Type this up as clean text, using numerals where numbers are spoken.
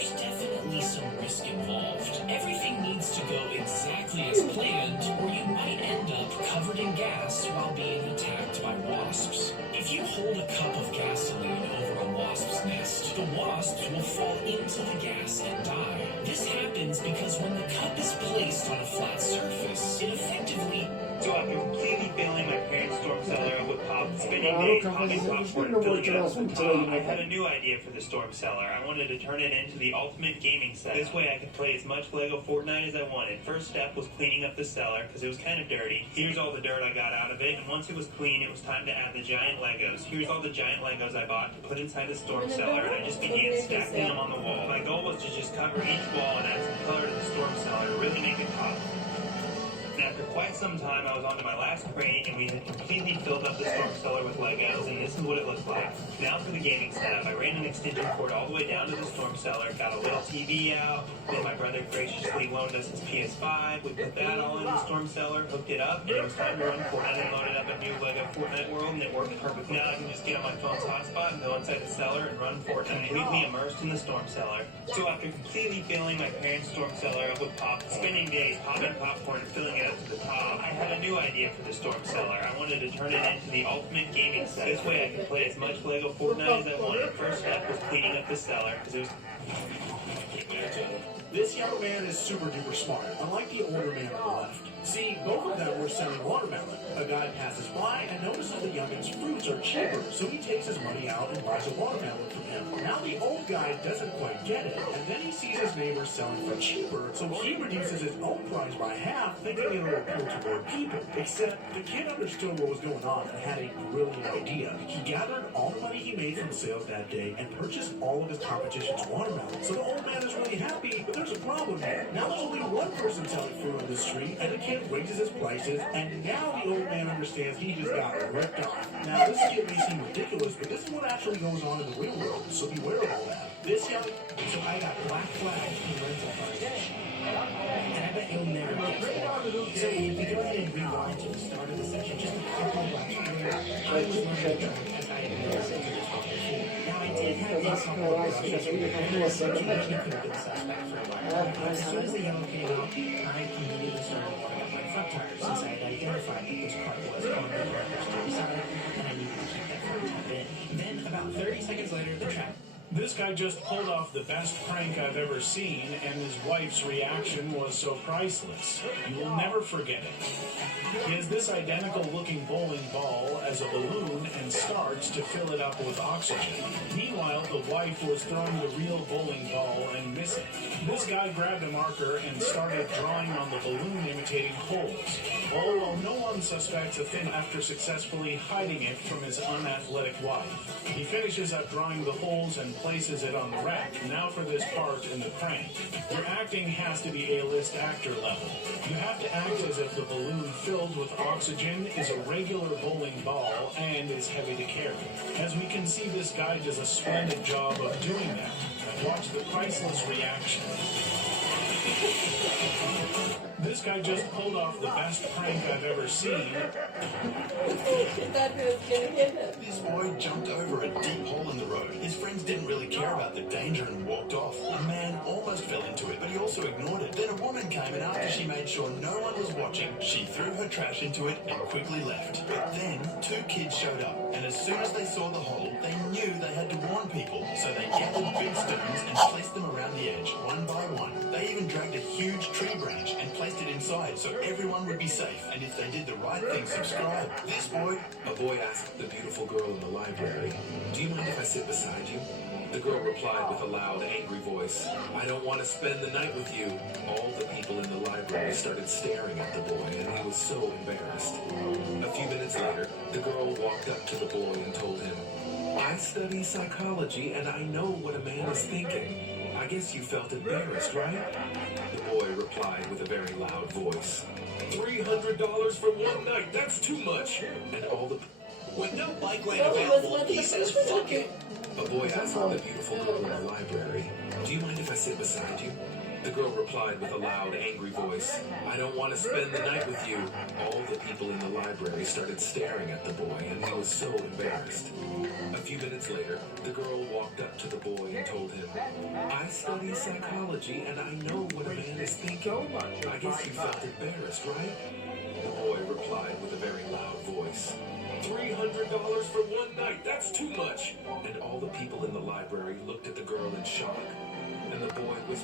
there's definitely some risk involved. Everything needs to go exactly as planned, or you might end up covered in gas while being attacked by wasps. If you hold a cup of gasoline over a wasp's nest, the wasps will fall into the gas and die. This happens because when the cup is placed on a flat surface, it effectively... So after completely failing my parents' storm cellar with pop, spending days popping popcorn and filling it up with pop, I had a new idea for the storm cellar. I wanted to turn it into the ultimate gaming set. This way I could play as much Lego Fortnite as I wanted. First step was cleaning up the cellar because it was kind of dirty. Here's all the dirt I got out of it, and once it was clean, it was time to add the giant Legos. Here's all the giant Legos I bought to put inside the storm cellar, and I just began stacking them on the wall. My goal was to just cover each wall and add some color to the storm cellar to really make it pop. After quite some time, I was on to my last crate, and we had completely filled up the storm cellar with Legos, and this is what it looked like. Now for the gaming setup. I ran an extension cord all the way down to the storm cellar, got a little TV out, then my brother graciously loaned us his PS5. We put that all in the storm cellar, hooked it up, and it was time to run Fortnite and loaded up a new Lego Fortnite world, and it worked perfectly. Now I can just get on my phone's hotspot and go inside the cellar and run Fortnite, completely immersed in the storm cellar. So after completely filling my parents' storm cellar up with pop, spending days popping popcorn and filling it up to the top, I had a new idea for the storm cellar. I wanted to turn it into the ultimate gaming set. This way I could play as much Lego Fortnite as I wanted. First step was cleaning up the cellar because it was... This young man is super duper smart, unlike the older man on the left. See, both of them were selling watermelon. A guy passes by and notices the youngin's fruits are cheaper, so he takes his money out and buys a watermelon from him. Now the old guy doesn't quite get it, and then he sees his neighbor selling for cheaper, so he reduces his own price by half, thinking it will appeal to more people. Except the kid understood what was going on and had a brilliant idea. He gathered all the money he made from sales that day and purchased all of his competition's watermelon. So the old man is really happy, but there's a problem here. Now there's only one person selling fruit on the street, and the kid raises his prices, and now the old man understands he just got ripped off. Now this kid may seem ridiculous, but this is what actually goes on in the real world, so beware of all that. So I got black flags in rental cars. And I bet you'll never guess why. So if you go ahead and rewind to the start of the section, just a couple of blocks earlier, I was learning as I had never seen this before. Now I did have this on the brushes, and I was searching the kid could have been suspect for a while. As soon as the yellow came out, I immediately started warming up my front tires since I had identified that this car was on the driver's side, and I needed to keep that front tire in. Then, about 30 seconds later, the track. This guy just pulled off the best prank I've ever seen, and his wife's reaction was so priceless. You will never forget it. He has this identical-looking bowling ball as a balloon and starts to fill it up with oxygen. Meanwhile, the wife was throwing the real bowling ball and missing. This guy grabbed a marker and started drawing on the balloon, imitating holes. All while no one suspects a thing after successfully hiding it from his unathletic wife. He finishes up drawing the holes and places it on the rack. Now for this part in the prank. Your acting has to be A-list actor level. You have to act as if the balloon filled with oxygen is a regular bowling ball and is heavy to carry. As we can see, this guy does a splendid job of doing that. Watch the priceless reaction. This guy just pulled off the best prank I've ever seen. This boy jumped over a deep hole in the road. His friends didn't really care about the danger and walked off. The man almost fell into it, but he also ignored it. Then a woman came, and after she made sure no one was watching, she threw her trash into it and quickly left. But then 2 kids showed up, and as soon as they saw the hole, they knew they had to warn people. So they gathered big stones and placed them around the edge, one by one. They even dragged a huge tree branch and placed it inside so everyone would be safe. And if they did the right thing, subscribe. This boy... A boy asked the beautiful girl in the library, "Do you mind if I sit beside you?" The girl replied with a loud, angry voice, "I don't want to spend the night with you." All the people in the library started staring at the boy, and he was so embarrassed. A few minutes later, the girl walked up to the boy and told him, "I study psychology, and I know what a man is thinking. I guess you felt embarrassed, right?" The boy replied with a very loud voice, $300 for one night, that's too much. And all the... With no bike lane available, he says, "Fuck it." A boy asked the beautiful girl in the library, "Do you mind if I sit beside you?" The girl replied with a loud, angry voice, "I don't want to spend the night with you." All the people in the library started staring at the boy, and he was so embarrassed. A few minutes later, the girl walked up to the boy and told him, "I study psychology, and I know what a man is thinking. I guess you felt embarrassed, right? The boy replied with a very loud voice. $300 for one night, that's too much. And all the people in the library looked at the girl in shock. And the boy whispered,